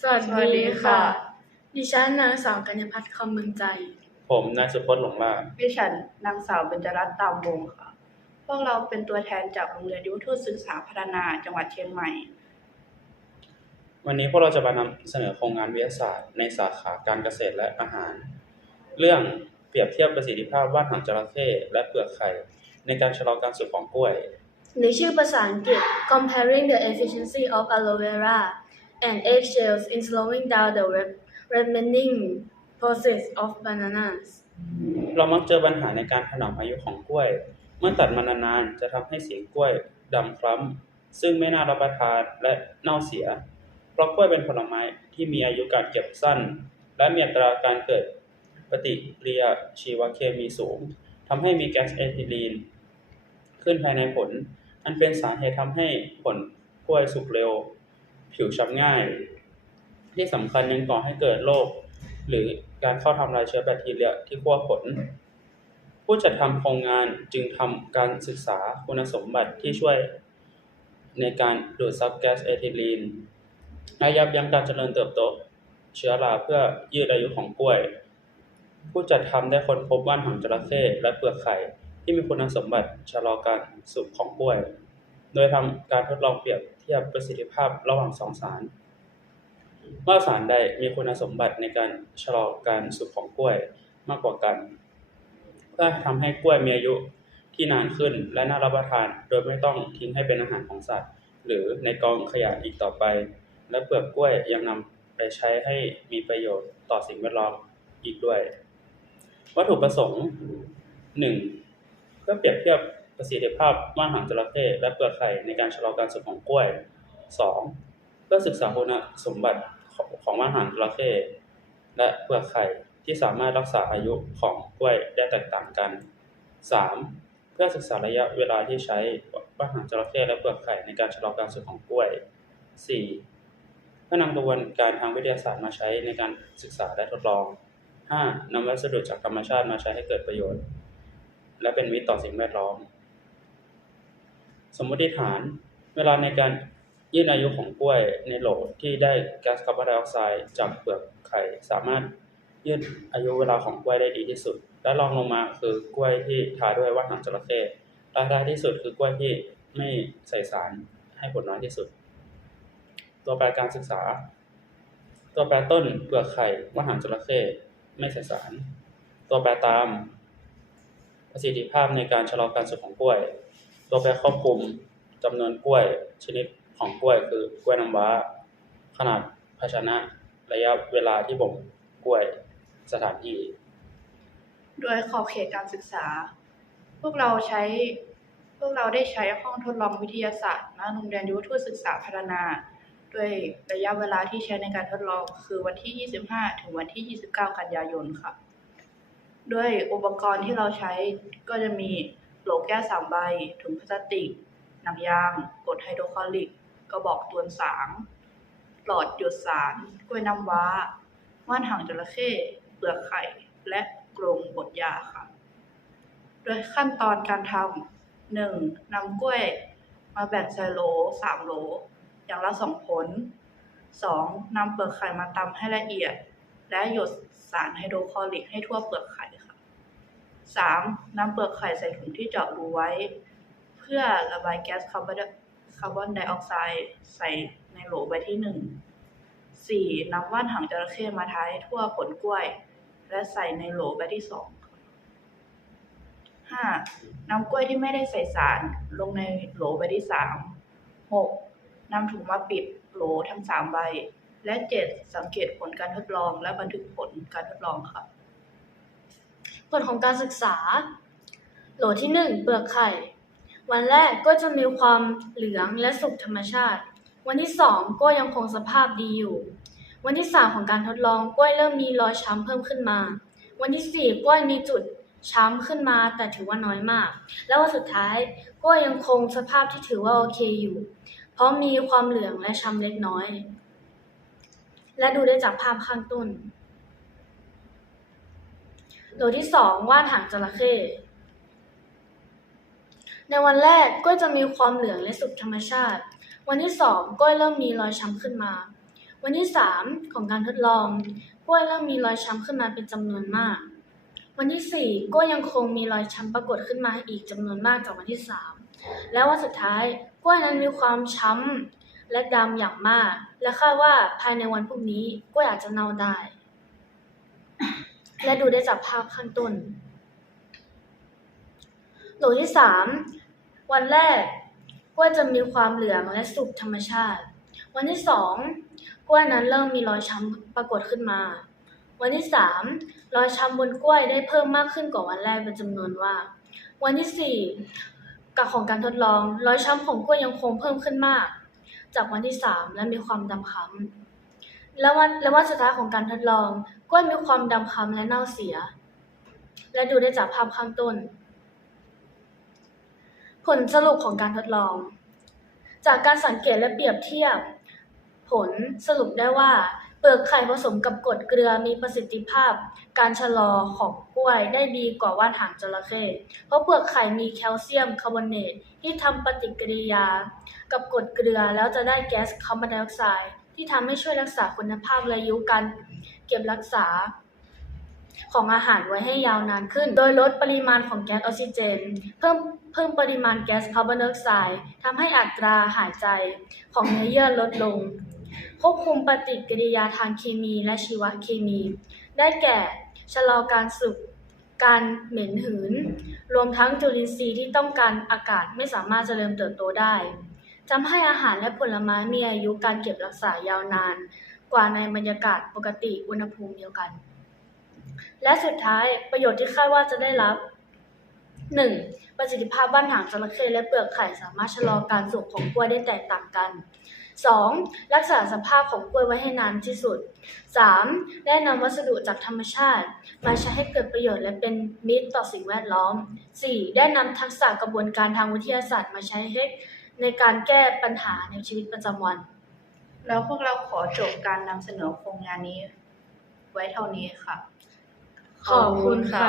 สวัสสวัสดีดีค่ะค่ะ ดิฉันนางสาวกัญญพัฒน์คำเมืองใจ ผมนายสุพจน์หลงลาภดิฉันนางสาวเบญจรัตน์ตามวงศ์ค่ะ พวกเราเป็นตัวแทนจากโรงเรียนยุทธศึกษาพัฒนาจังหวัดเชียงใหม่ วันนี้พวกเราจะมานำเสนอโครงงานวิทยาศาสตร์ ในสาขาการเกษตรและอาหาร เรื่องเปรียบเทียบประสิทธิภาพว่านหางจระเข้และเปลือกไข่ในการชะลอการสุกของกล้วย หรือชื่อภาษาอังกฤษ comparing the efficiency of aloe vera and eggshells in slowing down the rep- remaining process of bananas เรามักเจอปัญหาในการถนอมอายุของกล้วย เมื่อตัดมานานๆจะทำให้สีกล้วยดำคล้ำซึ่งไม่น่ารับประทานและเน่าเสีย เพราะกล้วยเป็นผลไม้ที่มีอายุการเก็บสั้น และมีอัตราการเกิดปฏิกิริยาชีวเคมีสูงทำให้มีแก๊สเอทิลีน ขึ้นภายในผล อันเป็นสาเหตุทำให้ผลกล้วยสุกเร็ว ผิวช้ำง่าย ที่สำคัญยังก่อให้เกิดโรคหรือการเข้าทำลายเชื้อแบคทีเรียที่ขั้วผล ผู้จัดทำโครงงานจึงทำการศึกษาคุณสมบัติที่ช่วยในการดูดซับแก๊สเอทิลีนและยับยั้งการเจริญเติบโตเชื้อราเพื่อยืดอายุของกล้วย ผู้จัดทำได้ค้นพบว่านหางจระเข้และเปลือกไข่ที่มีคุณสมบัติชะลอการสุกของกล้วย โดยทำการทดลองเปรียบเทียบประสิทธิภาพระหว่างสองสาร ว่าสารใดมีคุณสมบัติในการชะลอการสุกของกล้วยมากกว่ากันเพื่อทำให้กล้วยมีอายุที่นานขึ้นและน่ารับประทาน โดยไม่ต้องทิ้งให้เป็นอาหารของสัตว์ หรือในกองขยะอีกต่อไป และเปลือกกล้วยยังนำไปใช้ให้มีประโยชน์ต่อสิ่งแวดล้อมอีกด้วย วัตถุประสงค์ 1. เพื่อเปรียบเทียบ ประสิทธิภาพว่านหางจระเข้และเปลือกไข่ในการชะลอการสุกของกล้วย 2. เพื่อศึกษาคุณสมบัติของของว่านหางจระเข้และเปลือกไข่ที่สามารถรักษาอายุของกล้วยได้แตกต่างกัน 3. เพื่อศึกษาระยะเวลาที่ใช้ว่านหางจระเข้และเปลือกไข่ในการชะลอการสุกของกล้วย 4. เพื่อนำกระบวนการทางวิทยาศาสตร์มาใช้ในการศึกษาและทดลอง 5. นำวัสดุจากธรรมชาติมาใช้ให้เกิดประโยชน์ และเป็นมิตรต่อสิ่งแวดล้อม สมมติฐาน เวลาในการยืดอายุของกล้วยในโหลที่ได้แก๊สคาร์บอนไดออกไซด์จากเปลือกไข่สามารถยืดอายุเวลาของกล้วยได้ดีที่สุด และรองลงมาคือกล้วยที่ทาด้วยว่านหางจระเข้และท้ายที่สุดคือกล้วยที่ไม่ใส่สารให้ผลน้อยที่สุด ตัวแปรการศึกษา ตัวแปรต้นเปลือกไข่ว่านหางจระเข้ไม่ใส่สาร ตัวแปรตาม ประสิทธิภาพในการชะลอการสุกของกล้วย ตัวแปรครอบคลุมจำนวนกล้วยชนิดของกล้วยคือกล้วยน้ำว้า ขนาดภาชนะระยะเวลาที่บ่มกล้วยสถานที่ โดยขอบเขตการศึกษา พวกเราใช้พวกเราได้ใช้ห้องทดลองวิทยาศาสตร์ณโรงเรียนยุทธศึกษาพัฒนา ด้วยระยะเวลาที่ใช้ในการทดลองคือวันที่ 25 ถึงวันที่ 29 กันยายนค่ะ ด้วยอุปกรณ์ที่เราใช้ก็จะมี โหลแก้วสามใบ ถุงพลาสติก หนังยางกรดไฮโดรคลอริก กระบอกตวนสางหลอดหยดสาร กล้วยน้ำว้า ว่านหางจระเข้ เปลือกไข่ และกรงบดยาค่ะ โดยขั้นตอนการทำหนึ่งนำกล้วย มาแบ่งใส่โหลสามโหล อย่างละสองผลสองนำเปลือกไข่มาตำให้ละเอียด และหยดสารไฮโดรคลอริกให้ทั่วเปลือกไข่ ค่ะสามนำเปลือกไข่ใส่ถุงที่เจาะรูไว้ เพื่อระบายแก๊สคาร์บอนไดคาร์บอนไดออกไซด์ใส่ในโหลใบที่หนึ่งสี่นำว่านหางจระเข้มาทาให้ทั่วผลกล้วย และใส่ในโหลใบที่สองห้านำกล้วยที่ไม่ได้ใส่สารลงในโหลใบที่สามหกนำถุงมาปิดโหลทั้งสามใบ และเจ็ดสังเกตผลการทดลองและบันทึกผลการทดลองค่ะ ผลของการศึกษา โหลที่ 1 เปลือกไข่ วันแรกก็จะมีความเหลืองและสุกธรรมชาติ วันที่ 2 ก็ยังคงสภาพดีอยู่ วันที่ 3 ของการทดลองกล้วยเริ่มมีรอยช้ำเพิ่มขึ้นมา วันที่ 4 กล้วยมีจุดช้ำขึ้นมาแต่ถือว่าน้อยมาก แล้ววันสุดท้ายกล้วยยังคงสภาพที่ถือว่าโอเคอยู่ เพราะมีความเหลืองและช้ำเล็กน้อย และดูได้จากภาพข้างต้น โดยที่สองว่านหางจระเข้ในวันแรกกล้วยจะมีความเหลืองและสุกธรรมชาติ วันที่สองกล้วยเริ่มมีรอยช้ำขึ้นมา วันที่3ของการทดลองกล้วยเริ่มมีรอยช้ำขึ้นมาเป็นจำนวนมาก วันที่4กล้วยยังคงมีรอยช้ำปรากฏขึ้นมาอีกจำนวนมากจากวันที่3แล้ววันสุดท้ายกล้วยนั้นมีความช้ำและดำอย่างมาก และคาดว่าภายในวันพรุ่งนี้กล้วยอาจจะเน่าได้ และดูได้จากภาพข้างต้น โหลที่สามวันแรกกล้วยจะมีความเหลืองและสุกธรรมชาติ วันที่สองกล้วยนั้นเริ่มมีรอยช้ำปรากฏขึ้นมา วันที่สามรอยช้ำบนกล้วยได้เพิ่มมากขึ้นกว่าวันแรกเป็นจำนวนมาวันที่สี่กับของการทดลอง รอยช้ำของกล้วยยังคงเพิ่มขึ้นมาก จากวันที่สามและมีความดำคล้ำ และวันและวันสุดท้ายของการทดลอง กล้วยมีความดำคล้ำและเน่าเสีย และดูได้จากภาพข้างต้น ผลสรุปของการทดลอง จากการสังเกตและเปรียบเทียบ ผลสรุปได้ว่าเปลือกไข่ผสมกับกรดเกลือมีประสิทธิภาพ การชะลอของกล้วยได้ดีกว่าว่านหางจระเข้เพราะเปลือกไข่มีแคลเซียมคาร์บอเนตที่ทำปฏิกิริยา กับกรดเกลือแล้วจะได้แก๊สคาร์บอนไดออกไซด์ ที่ทำให้ช่วยรักษาคุณภาพและอายุการเก็บรักษาของอาหารไว้ให้ยาวนานขึ้น โดยลดปริมาณของแก๊สออกซิเจน เพิ่มเพิ่มปริมาณแก๊สคาร์บอนไดออกไซด์ทำให้อัตราหายใจของเนื้อเยื่อลดลง ควบคุมปฏิกิริยาทางเคมีและชีวเคมี ได้แก่ชะลอการสุกการเหม็นหืน รวมทั้งจุลินทรีย์ที่ต้องการอากาศไม่สามารถเจริญเติบโตได้ ทำให้อาหารและผลไม้มีอายุการเก็บรักษายาวนานกว่าในบรรยากาศปกติอุณหภูมิเดียวกัน และสุดท้ายประโยชน์ที่คาดว่าจะได้รับ 1. ประสิทธิภาพบ้านหางจระเข้และเปลือกไข่สามารถชะลอการสุกของกล้วยได้แตกต่างกัน 2. รักษาสภาพของกล้วยไว้ให้นานที่สุด 3. ได้นำวัสดุจากธรรมชาติ มาใช้ให้เกิดประโยชน์และเป็นมิตรต่อสิ่งแวดล้อม 4. ได้นำทักษะกระบวนการทางวิทยาศาสตร์มาใช้ให้ ในการแก้ปัญหาในชีวิตประจำวัน แล้วพวกเราขอจบการนำเสนอโครงงานนี้ ไว้เท่านี้ค่ะ ขอบคุณค่ะ